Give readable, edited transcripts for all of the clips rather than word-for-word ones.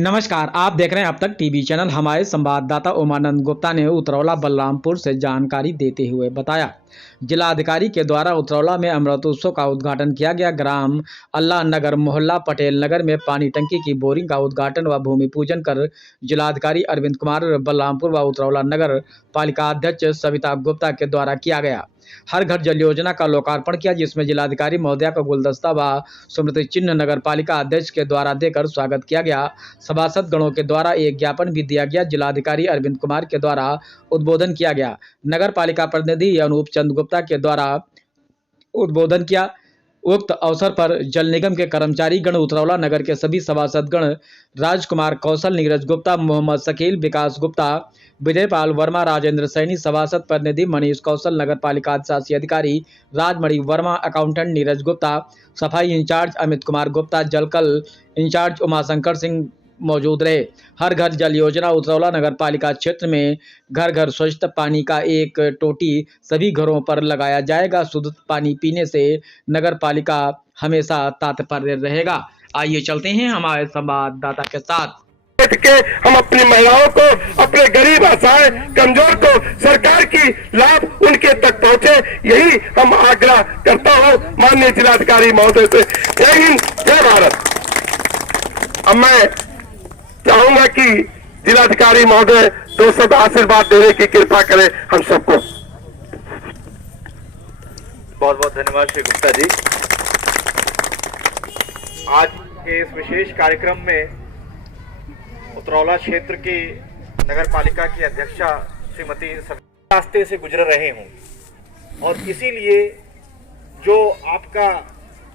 नमस्कार, आप देख रहे हैं अब तक टीवी चैनल। हमारे संवाददाता उमानंद गुप्ता ने उतरौला बलरामपुर से जानकारी देते हुए बताया, जिलाधिकारी के द्वारा उतरौला में अमृतोत्सव का उद्घाटन किया गया। ग्राम अल्लाह नगर मोहल्ला पटेल नगर में पानी टंकी की बोरिंग का उद्घाटन व भूमि पूजन कर जिलाधिकारी अरविंद कुमार बलरामपुर व उतरौला नगर पालिका अध्यक्ष सविता गुप्ता के द्वारा किया गया। हर घर जल योजना का लोकार्पण किया, जिसमें जिलाधिकारी महोदया का गुलदस्ता व स्मृति चिन्ह नगर पालिका अध्यक्ष के द्वारा देकर स्वागत किया गया। सभासद गणों के द्वारा एक ज्ञापन भी दिया गया। जिलाधिकारी अरविंद कुमार के द्वारा उद्बोधन किया गया। नगर पालिका प्रतिनिधि अनूप चंद गुप्ता के द्वारा उद्बोधन किया। उक्त अवसर पर जल निगम के कर्मचारी गण, उतरौला नगर के सभी सभासद गण, राजकुमार कौशल, नीरज गुप्ता, मोहम्मद शकील, विकास गुप्ता, विजयपाल वर्मा, राजेंद्र सैनी, सभासद प्रतिनिधि मनीष कौशल, नगर पालिका अधिशासी अधिकारी राजमणि वर्मा, अकाउंटेंट नीरज गुप्ता, सफाई इंचार्ज अमित कुमार गुप्ता, जलकल इंचार्ज उमाशंकर सिंह मौजूद रहे। हर घर जल योजना उतरौला नगर पालिका क्षेत्र में घर घर स्वच्छ पानी का एक टोटी सभी घरों पर लगाया जाएगा। शुद्ध पानी पीने से नगर पालिका हमेशा तत्पर रहेगा। आइए चलते हैं हमारे संवाददाता के साथ। के हम अपनी महिलाओं को, अपने गरीब असहाय कमजोर को सरकार की लाभ उनके तक पहुंचे, यही हम आग्रह करता हूं माननीय जिलाधिकारी महोदय से। जय हिंद, जय भारत। अब मैं चाहूंगा कि जिलाधिकारी महोदय दो शब्द आशीर्वाद देने की कृपा करें हम सबको। बहुत बहुत धन्यवाद श्री गुप्ता जी। आज के इस विशेष कार्यक्रम में उतरौला क्षेत्र की नगर पालिका की अध्यक्षा श्रीमती रास्ते से गुजर रहे हूं, और इसीलिए जो आपका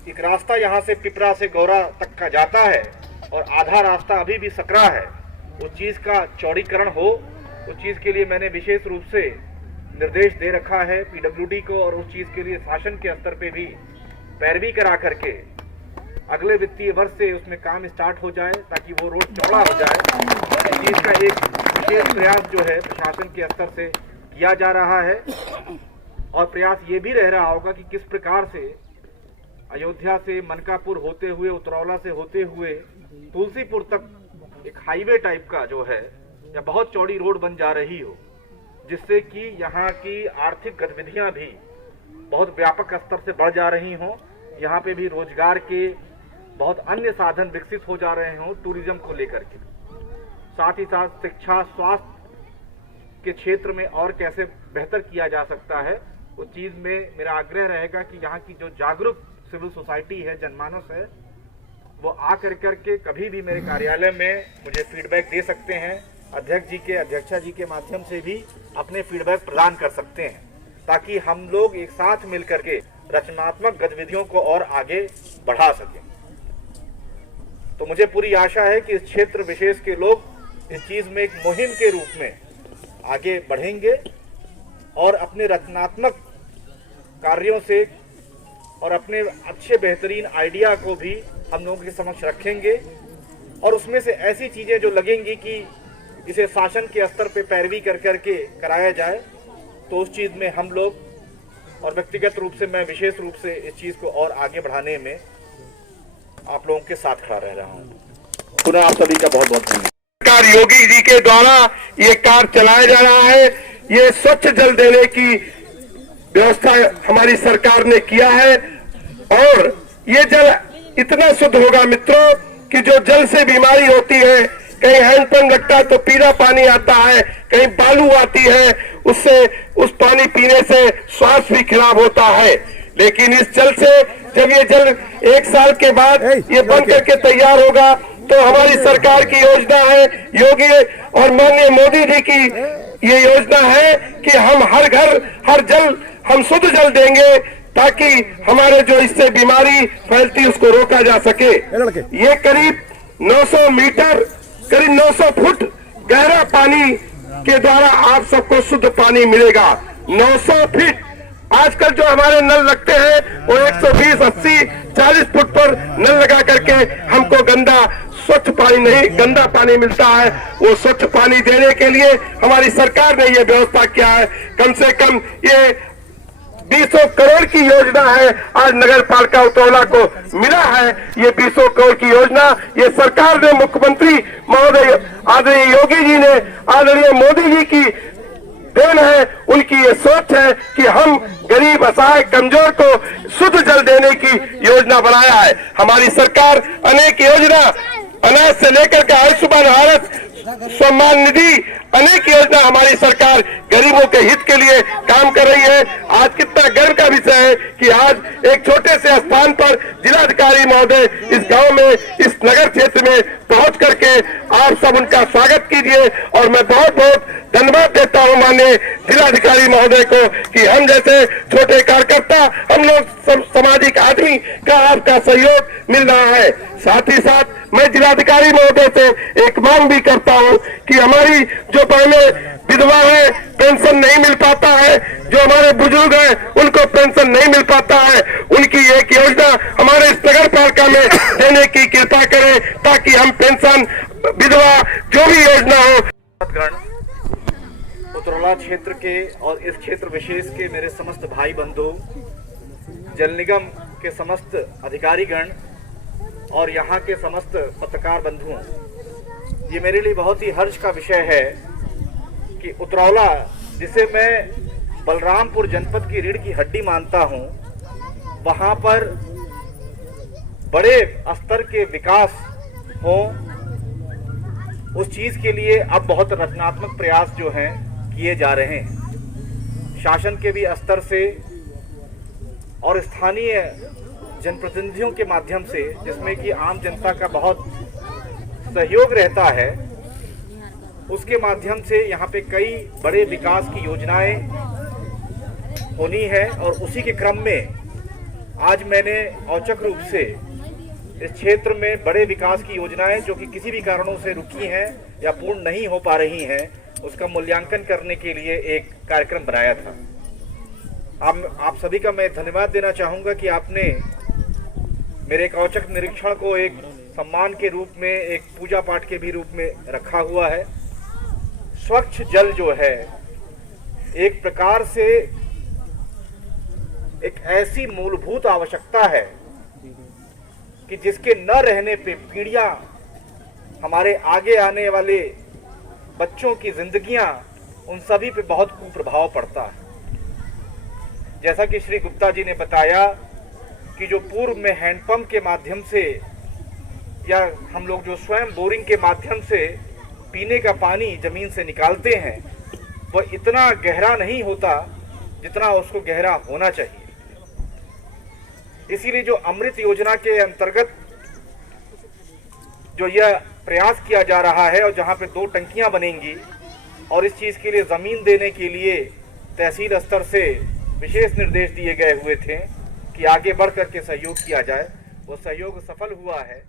एक रास्ता यहां से पिपरा से गौरा तक का जाता है और आधा रास्ता अभी भी सकरा है, उस चीज़ का चौड़ीकरण हो, उस चीज़ के लिए मैंने विशेष रूप से निर्देश दे रखा है पीडब्ल्यूडी को, और उस चीज़ के लिए शासन के स्तर पे भी पैरवी करा करके अगले वित्तीय वर्ष से उसमें काम स्टार्ट हो जाए, ताकि वो रोड चौड़ा हो जाए। इस चीज़ का एक विशेष प्रयास जो है प्रशासन के स्तर से किया जा रहा है, और प्रयास ये भी रह रहा होगा कि किस प्रकार से अयोध्या से मनकापुर होते हुए, उतरौला से होते हुए तुलसीपुर तक एक हाईवे टाइप का जो है या बहुत चौड़ी रोड बन जा रही हो, जिससे कि यहाँ की आर्थिक गतिविधियाँ भी बहुत व्यापक स्तर से बढ़ जा रही हों, यहाँ पे भी रोजगार के बहुत अन्य साधन विकसित हो जा रहे हों टूरिज्म को लेकर के। साथ ही साथ शिक्षा, स्वास्थ्य के क्षेत्र में और कैसे बेहतर किया जा सकता है, उस चीज़ में मेरा आग्रह रहेगा कि यहाँ की जो जागरूक सिविल सोसाइटी है, जनमानस है, वो आ करके कभी भी मेरे कार्यालय में मुझे फीडबैक दे सकते हैं। अध्यक्ष जी के, अध्यक्षा जी के माध्यम से भी अपने फीडबैक प्रदान कर सकते हैं, ताकि हम लोग एक साथ मिलकर के रचनात्मक गतिविधियों को और आगे बढ़ा सकें। तो मुझे पूरी आशा है कि इस क्षेत्र विशेष के लोग इस चीज़ में एक मुहिम के रूप में आगे बढ़ेंगे और अपने रचनात्मक कार्यों से और अपने अच्छे बेहतरीन आइडिया को भी हम लोगों के समक्ष रखेंगे, और उसमें से ऐसी चीज़ें जो लगेंगी कि इसे शासन के स्तर पे पैरवी कर करके कराया जाए, तो उस चीज़ में हम लोग और व्यक्तिगत रूप से मैं विशेष रूप से इस चीज़ को और आगे बढ़ाने में आप लोगों के साथ खड़ा रह रहा हूँ। पुनः आप सभी का बहुत बहुत धन्यवाद। योगी जी के द्वारा ये कार्य चलाया जा रहा है। ये स्वच्छ जल देने की व्यवस्था हमारी सरकार ने किया है, और ये जल इतना शुद्ध होगा मित्रों कि जो जल से बीमारी होती है, कहीं हैंडपंप लगता है तो पीला पानी आता है, कहीं बालू आती है, उससे उस पानी पीने से श्वास भी खराब होता है। लेकिन इस जल से जब ये जल 1 साल के बाद ये बन करके तैयार होगा, तो हमारी सरकार की योजना है, योगी और माननीय मोदी जी की ये योजना है कि हम हर घर हर जल हम शुद्ध जल देंगे, ताकि हमारे जो इससे बीमारी फैलती उसको रोका जा सके। ये करीब 900 मीटर, करीब 900 फुट गहरा पानी के द्वारा आप सबको शुद्ध पानी मिलेगा। 900 फीट आजकल जो हमारे नल लगते हैं वो 120, 80, 40 फुट पर नल लगा करके हमको स्वच्छ पानी नहीं, गंदा पानी मिलता है। वो स्वच्छ पानी देने के लिए हमारी सरकार ने ये व्यवस्था किया है। कम से कम ये 20 करोड़ की योजना है, आज नगर पालिका उतरौला को मिला है। ये 20 करोड़ की योजना ये सरकार ने, मुख्यमंत्री महोदय आदरणीय योगी जी ने, आदरणीय मोदी जी की देन है। उनकी ये सोच है कि हम गरीब, असहाय, कमजोर को शुद्ध जल देने की योजना बनाया है। हमारी सरकार अनेक योजना, अनाज से लेकर के आयुष्मान भारत, सम्मान निधि, अनेक योजना हमारी सरकार गरीबों के हित के लिए काम कर रही है। आज कितना गर्व का विषय है कि आज एक छोटे से स्थान पर जिलाधिकारी महोदय इस गांव में, इस नगर क्षेत्र में पहुंच करके आप सब उनका स्वागत कीजिए। और मैं बहुत बहुत धन्यवाद देता हूं माननीय जिलाधिकारी महोदय को कि हम जैसे छोटे कार्यकर्ता, हम लोग सब सामाजिक आदमी का आपका सहयोग मिल रहा है। साथ ही साथ मैं जिलाधिकारी महोदय से एक मांग भी करता हूं कि हमारी जो पहले विधवा है, पेंशन नहीं मिल पाता है, जो हमारे बुजुर्ग हैं उनको पेंशन नहीं मिल पाता है, उनकी एक योजना हमारे इस नगर पालिका में देने की कृपा करें ताकि हम पेंशन, विधवा, जो भी योजना हो। उतरौला क्षेत्र के और इस क्षेत्र विशेष के मेरे समस्त भाई बंधु, जल निगम के समस्त अधिकारीगण और यहाँ के समस्त पत्रकार बंधुओं, ये मेरे लिए बहुत ही हर्ष का विषय है कि उतरौला, जिसे मैं बलरामपुर जनपद की रीढ़ की हड्डी मानता हूँ, वहाँ पर बड़े स्तर के विकास हो, उस चीज़ के लिए अब बहुत रचनात्मक प्रयास जो हैं किए जा रहे हैं। शासन के भी स्तर से और स्थानीय जनप्रतिनिधियों के माध्यम से, जिसमें कि आम जनता का बहुत सहयोग रहता है, उसके माध्यम से यहाँ पे कई बड़े विकास की योजनाएं होनी है। और उसी के क्रम में आज मैंने औचक रूप से इस क्षेत्र में बड़े विकास की योजनाएं जो कि किसी भी कारणों से रुकी हैं या पूर्ण नहीं हो पा रही हैं, उसका मूल्यांकन करने के लिए एक कार्यक्रम बनाया था। आप सभी का मैं धन्यवाद देना चाहूँगा कि आपने मेरे एक औचक निरीक्षण को एक सम्मान के रूप में, एक पूजा पाठ के भी रूप में रखा हुआ है। स्वच्छ जल जो है एक प्रकार से एक ऐसी मूलभूत आवश्यकता है कि जिसके न रहने पे पीढ़ियां, हमारे आगे आने वाले बच्चों की जिंदगियां, उन सभी पे बहुत कुप्रभाव पड़ता है। जैसा कि श्री गुप्ता जी ने बताया कि जो पूर्व में हैंडपंप के माध्यम से या हम लोग जो स्वयं बोरिंग के माध्यम से पीने का पानी जमीन से निकालते हैं, वह इतना गहरा नहीं होता जितना उसको गहरा होना चाहिए। इसीलिए जो अमृत योजना के अंतर्गत जो यह प्रयास किया जा रहा है, और जहां पे 2 टंकियां बनेंगी, और इस चीज के लिए जमीन देने के लिए तहसील स्तर से विशेष निर्देश दिए गए हुए थे कि आगे बढ़ करके सहयोग किया जाए, वो सहयोग सफल हुआ है।